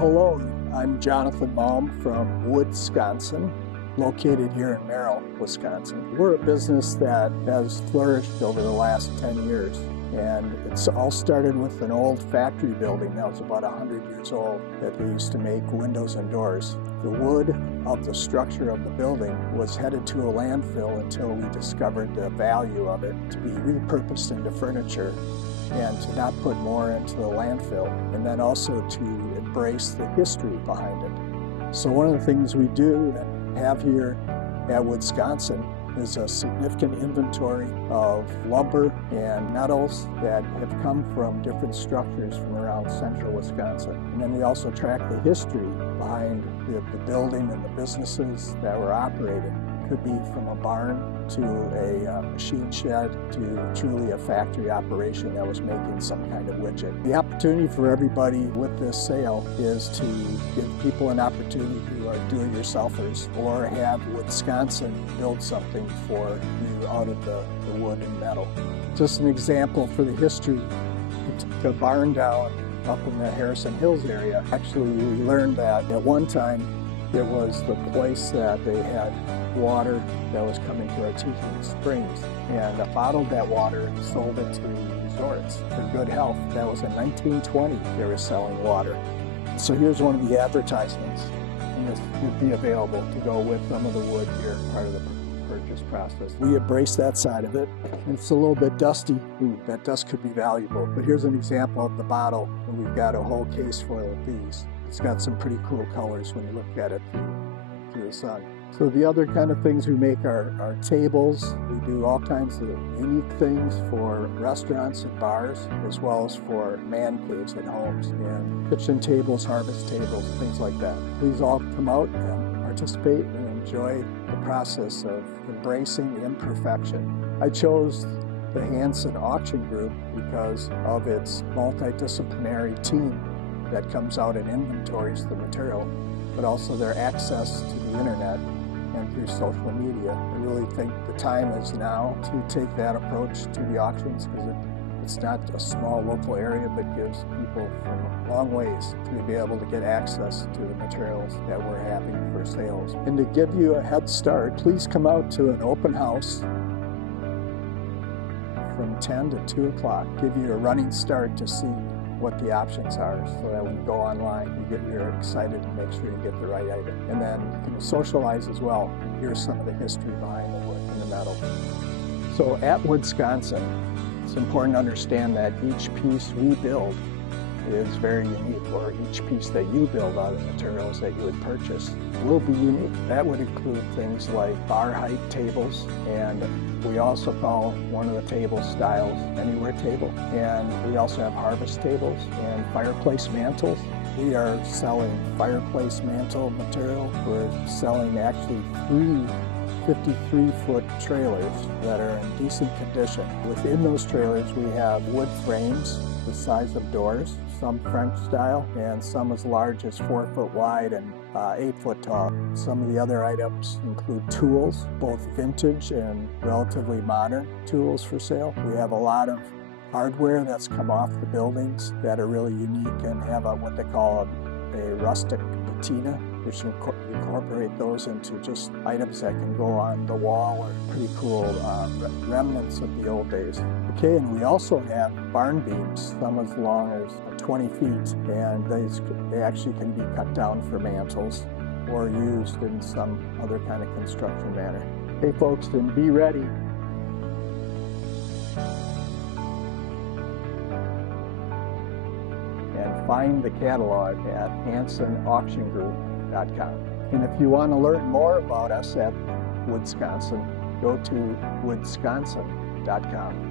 Hello, I'm Jonathan Malm from Woodsconsin, located here in Merrill, Wisconsin. We're a business that has flourished over the last 10 years, and it's all started with an old factory building that was about 100 years old that we used to make windows and doors. The wood of the structure of the building was headed to a landfill until we discovered the value of it to be repurposed into furniture and to not put more into the landfill, and then also to embrace the history behind it. So one of the things we do and have here at Woodsconsin is a significant inventory of lumber and metals that have come from different structures from around central Wisconsin. And then we also track the history behind the building and the businesses that were operating. Could be from a barn to a machine shed to truly a factory operation that was making some kind of widget. The opportunity for everybody with this sale is to give people an opportunity who are do-it-yourselfers or have Woodsconsin build something for you out of the wood and metal. Just an example for the history, we took a barn down up in the Harrison Hills area. Actually, we learned that at one time it was the place that they had water that was coming to Artesian Springs, and bottled that water and sold it to resorts for good health. That was in 1920 they were selling water. So here's one of the advertisements, and this would be available to go with some of the wood here, part of the purchase process. We embrace that side of it. It's a little bit dusty. Ooh, that dust could be valuable, but here's an example of the bottle, and we've got a whole case full of these. It's got some pretty cool colors when you look at it through the sun. So the other kind of things we make are tables. We do all kinds of unique things for restaurants and bars, as well as for man caves and homes, and kitchen tables, harvest tables, things like that. Please all come out and participate and enjoy the process of embracing imperfection. I chose the Hansen auction group because of its multidisciplinary team that comes out and inventories the material, but also their access to the internet and through social media. I really think the time is now to take that approach to the auctions, because it's not a small local area, but gives people from long ways to be able to get access to the materials that we're having for sales. And to give you a head start, please come out to an open house from 10 to 2 o'clock. Give you a running start to see what the options are, so that when you go online, you're excited to make sure you get the right item. And then you can socialize as well. Here's some of the history behind the wood and the metal. So at Woodsconsin, it's important to understand that each piece we build is very unique, or each piece that you build out of the materials that you would purchase will be unique. That would include things like bar height tables, and we also call one of the table styles anywhere table. And we also have harvest tables and fireplace mantles. We are selling fireplace mantle material. We're selling actually 3 53-foot trailers that are in decent condition. Within those trailers we have wood frames the size of doors, some French style, and some as large as 4 foot wide and 8 foot tall. Some of the other items include tools, both vintage and relatively modern tools for sale. We have a lot of hardware that's come off the buildings that are really unique and have what they call a rustic patina, which incorporate those into just items that can go on the wall, or pretty cool remnants of the old days. Okay, and we also have barn beams, some as long as 20 feet, and they actually can be cut down for mantles or used in some other kind of construction manner. Hey folks, and be ready. And find the catalog at HansenAuctionGroup.com. And if you want to learn more about us at Woodsconsin, go to Woodsconsin.com.